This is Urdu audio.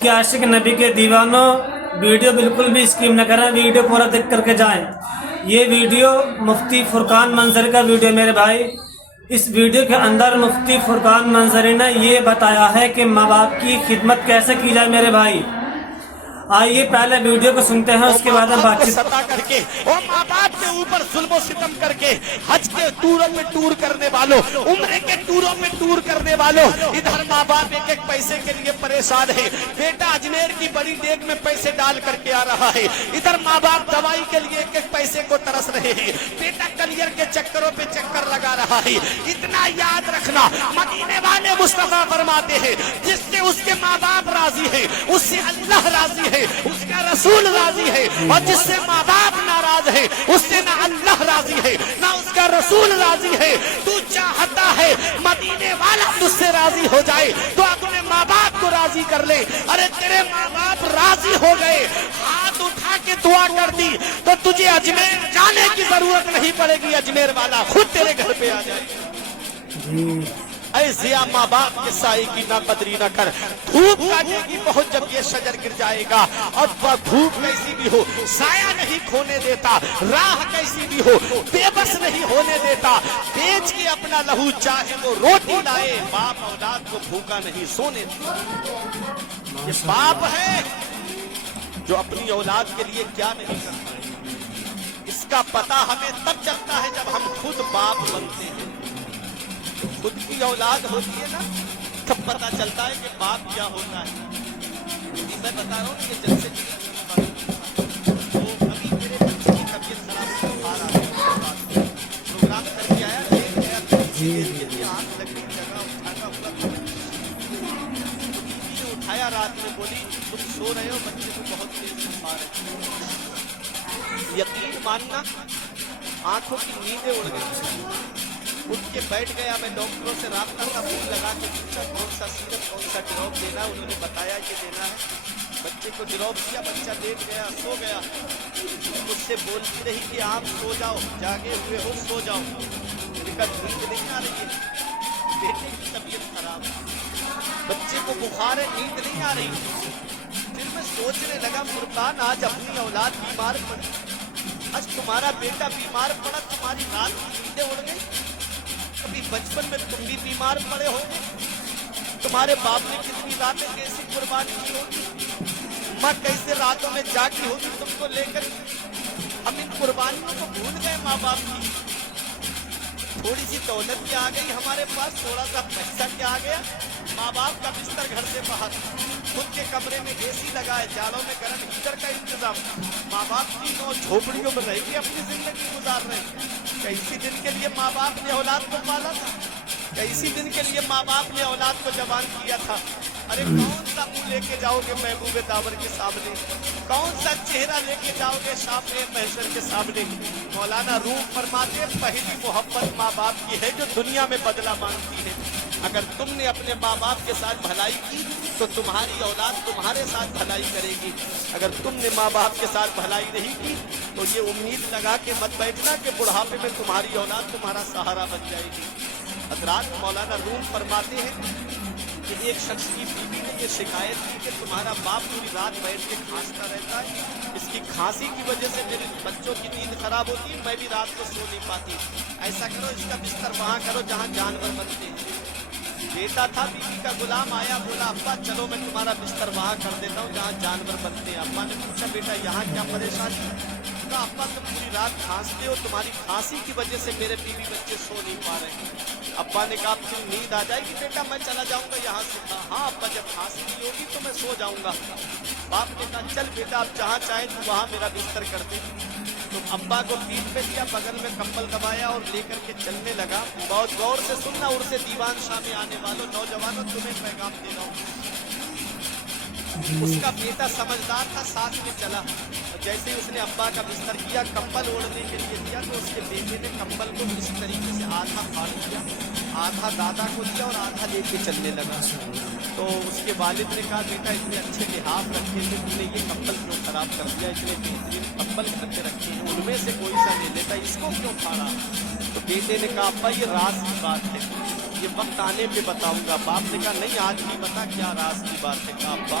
کہ عاشق نبی کے دیوانوں ویڈیو بالکل بھی اسکیم نہ کریں، ویڈیو پورا دیکھ کر کے جائیں۔ یہ ویڈیو مفتی فرقان منظری کا ویڈیو میرے بھائی۔ اس ویڈیو کے اندر مفتی فرقان منظری نے یہ بتایا ہے کہ ماں باپ کی خدمت کیسے کی جائے میرے بھائی۔ آئیے پہلے ویڈیو کو سنتے ہیں، اس کے بعد ہم بات ستا کر کے اور ماں باپ کے اوپر ظلم و ستم کر کے حج کے ٹوروں میں ٹور کرنے والوں، عمرے کے ٹوروں میں ٹور کرنے والوں، ادھر ماں باپ ایک ایک پیسے کے لیے پریشان ہے۔ بیٹا اجمیر کی بڑی دیگ میں پیسے ڈال کر کے آ رہا ہے، ادھر ماں باپ دوائی کے لیے ایک ایک پیسے کو ترس رہے ہیں۔ بیٹا کلیئر کے چکروں پہ چکر لگا رہا ہے۔ اتنا یاد رکھنا، مدینے والے مصطفیٰ فرماتے ہیں جس سے اس کے ماں باپ راضی ہیں اس سے اللہ راضی ہے، اس کا رسول راضی ہے، اور جس سے ماں باپ ناراض ہے اس سے نہ اللہ راضی ہے نہ اس کا رسول راضی ہے۔ تو چاہتا ہے مدینے والا تجھ سے راضی ہو جائے تو اپنے ماں باپ کو راضی کر لے۔ ارے تیرے ماں باپ راضی ہو گئے، ہاتھ اٹھا کے دعا کر دی تو تجھے اجمیر جانے کی ضرورت نہیں پڑے گی، اجمیر والا خود تیرے گھر پہ آ جائے گا۔ اے ضیا ماں باپ کے سائے کی نہ قدری نہ کر، دھوپ کاٹے گی بہت جب یہ شجر گر جائے گا، اور دھوپ کیسی بھی ہو سایہ نہیں کھونے دیتا، راہ کیسی بھی ہو بے بس نہیں ہونے دیتا، بیچ کے اپنا لہو چاہے وہ روٹی لائے، باپ اولاد کو بھوکا نہیں سونے دیتا۔ یہ باپ ہے جو اپنی اولاد کے لیے کیا نہیں کرتا، اس کا پتہ ہمیں تب چلتا ہے جب ہم خود باپ بنتے ہیں۔ خود کی اولاد ہوتی ہے نا تب پتا چلتا ہے کہ باپ کیا ہوتا ہے۔ میں بتا رہا ہوں کہ جلسے تو ابھی میرے بچے کی طبیعت خراب بخار آ رہا پروگرام کر کے آیا، لیٹ گیا، آنکھ لگ گئی، جگہ اٹھانا ہوا، اٹھایا رات میں، بولی تم سو رہے ہو، بچے کو بہت تیز بخار ہے۔ یقین ماننا آنکھوں کی نیندیں اڑ گئی۔ اٹھ کے بیٹھ گیا، میں ڈاکٹروں سے رابطہ کا فون لگا کے پوچھا کون سا سیرپ کون سا ڈراپ دینا، انہوں نے بتایا کہ دینا ہے۔ بچے کو ڈراپ دیا، بچہ لیٹ گیا، سو گیا۔ مجھ سے بولتی رہی کہ آپ سو جاؤ، جاگے ہوئے ہو سو جاؤ۔ میرے کہا نیند نہیں آ رہی ہے، بیٹے کی طبیعت خراب ہے، بچے کو بخار ہے، نیند نہیں آ رہی۔ پھر میں سوچنے لگا فرقان آج اپنی اولاد بیمار پڑی، آج تمہارا بیٹا بیمار پڑا، تمہاری رات کی نیندیں اڑ گئی۔ کبھی بچپن میں تم بھی بیمار پڑے ہو، تمہارے باپ نے کتنی راتیں کیسی قربانی کی ہوگی، ماں کیسے راتوں میں جاگی ہوگی تم کو لے کر۔ ہم ان قربانیوں کو بھول گئے ماں باپ کی۔ تھوڑی سی دولت کیا آ گئی ہمارے پاس، تھوڑا سا پیسہ کیا آ گیا، ماں باپ کا بستر گھر سے باہر، خود کے کمرے میں اے سی لگائے، جالوں میں گرم ہیٹر کا انتظام، ماں باپ تینوں جھوپڑیوں میں رہ کے اپنی زندگی گزار رہے ہیں۔ کیسی دن کے لیے ماں باپ نے اولاد کو پالا تھا، کیسی دن کے لیے ماں باپ نے اولاد کو جوان کیا تھا۔ ارے کون سا منہ لے کے جاؤ گے محبوب داور کے سامنے، کون سا چہرہ لے کے جاؤ گے شافع محشر کے سامنے۔ مولانا روم فرماتے پہلی محبت ماں باپ کی ہے جو دنیا میں بدلہ مانگتی ہے۔ اگر تم نے اپنے ماں باپ کے ساتھ بھلائی کی تو تمہاری اولاد تمہارے ساتھ بھلائی کرے گی، اگر تم نے ماں باپ کے ساتھ بھلائی نہیں کی تو یہ امید لگا کے مت بیٹھنا کہ بڑھاپے میں تمہاری اولاد تمہارا سہارا بن جائے گی۔ حضرات مولانا روم فرماتے ہیں کہ ایک شخص کی بیوی نے یہ شکایت کی کہ تمہارا باپ پوری رات بیٹھ کے کھانستا رہتا ہے، اس کی کھانسی کی وجہ سے میرے بچوں کی نیند خراب ہوتی ہے، میں بھی رات کو سو نہیں پاتی، ایسا کرو اس کا بستر وہاں کرو جہاں جانور بنتے ہیں۔ بیٹا تھا بیوی کا غلام، آیا بولا ابا چلو میں تمہارا بستر وہاں کر دیتا ہوں جہاں جانور بنتے ہیں۔ ابا نے پوچھا بیٹا یہاں کیا پریشانی؟ کہا ابا تم پوری رات کھانستے ہو، تمہاری کھانسی کی وجہ سے میرے بیوی بچے سو نہیں پا رہے ہیں۔ ابا نے کہا تم نیند آ جائے گی بیٹا میں چلا جاؤں گا یہاں سے۔ کہا ہاں ابا جب کھانسی نہیں ہوگی تو میں سو جاؤں گا۔ باپ نے کہا چل بیٹا اب جہاں چاہے تو وہاں میرا بستر کر دے۔ تو ابا کو پیٹھ پہ دیا، بغل میں کمبل دبایا اور لے کر کے چلنے لگا۔ بہت غور سے سننا، عرس دیوان شاہ میں آنے والوں نوجوانوں تمہیں پیغام دے رہا ہوں۔ اس کا بیٹا سمجھدار تھا، ساتھ میں چلا، جیسے اس نے ابا کا بستر کیا کمبل اوڑھنے کے لیے دیا تو اس کے بیٹے نے کمبل کو اس طریقے سے آدھا پھاڑ دیا، آدھا دادا کو دیا اور آدھا لے کے چلنے لگا۔ تو اس کے والد نے کہا بیٹا اتنے اچھے لحاظ رکھے تھے، تم نے یہ کمبل کیوں خراب کر دیا، اتنے بہترین کمبل گھر کے رکھے ہیں ان میں سے کوئی سا لے لیتا، اس کو کیوں پھاڑا؟ تو بیٹے نے کہا ابا یہ راز کی بات ہے، یہ وقت آنے پہ بتاؤں گا۔ باپ نے کہا نہیں آج نہیں بتا کیا راز کی بات ہے۔ کہا ابا